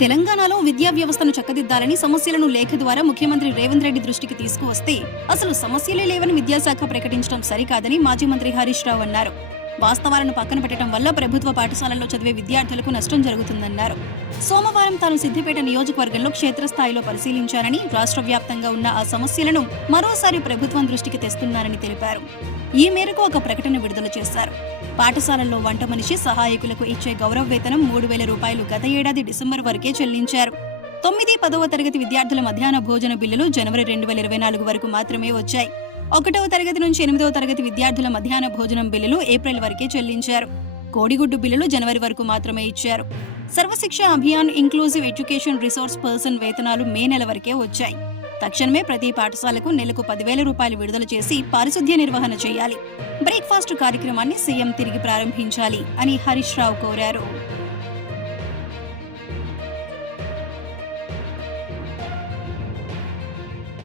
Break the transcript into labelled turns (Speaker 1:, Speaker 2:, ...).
Speaker 1: తెలంగాణలో విద్యా వ్యవస్థను చక్కదిద్దాలని సమస్యలను లేఖ ద్వారా ముఖ్యమంత్రి రేవంత్ రెడ్డి దృష్టికి తీసుకువస్తే అసలు సమస్యలే లేవని విద్యాశాఖ ప్రకటించడం సరికాదని మాజీ మంత్రి హరీష్ రావు అన్నారు. వాస్తవాలను పక్కన పెట్టడం వల్ల ప్రభుత్వ పాఠశాలల్లో చదివే విద్యార్థులకు నష్టం జరుగుతుందన్నారు. సోమవారం తాను సిద్దిపేట నియోజకవర్గంలో క్షేత్రస్థాయిలో పరిశీలించారని రాష్ట్ర వ్యాప్తంగా ఉన్న ఆ సమస్యలను మరోసారి ప్రభుత్వం దృష్టికి తెస్తున్నారని తెలిపారు. ఈ మేరకు ఒక ప్రకటన విడుదల చేశారు. పాఠశాలల్లో వంట మనిషి సహాయకులకు ఇచ్చే గౌరవ వేతనం మూడు వేల రూపాయలు గత ఏడాది డిసెంబర్ వరకే చెల్లించారు. తొమ్మిది పదవ తరగతి విద్యార్థుల మధ్యాహ్న భోజన బిల్లులు జనవరి రెండు వేల ఇరవై నాలుగు వరకు మాత్రమే వచ్చాయి. ఒకటవ తరగతి నుంచి ఎనిమిదవ తరగతి విద్యార్థుల మధ్యాహ్న భోజనం బిల్లులు ఏప్రిల్ వరకే చెల్లించారు. కోడిగుడ్డు బిల్లులు జనవరి వరకు మాత్రమే ఇచ్చారు. Sarva Shiksha Abhiyan inclusive education resource person వేతనాలు మే నెల వరకే వచ్చాయి. తక్షణమే ప్రతి పాఠశాలకు నెలకు పదివేల రూపాయలు విడుదల చేసి పారిశుద్ధ్య నిర్వహణ చేయాలి. బ్రేక్ఫాస్ట్ కార్యక్రమాన్ని సీఎం తిరిగి ప్రారంభించాలి అని హరీష్ రావు కోరారు.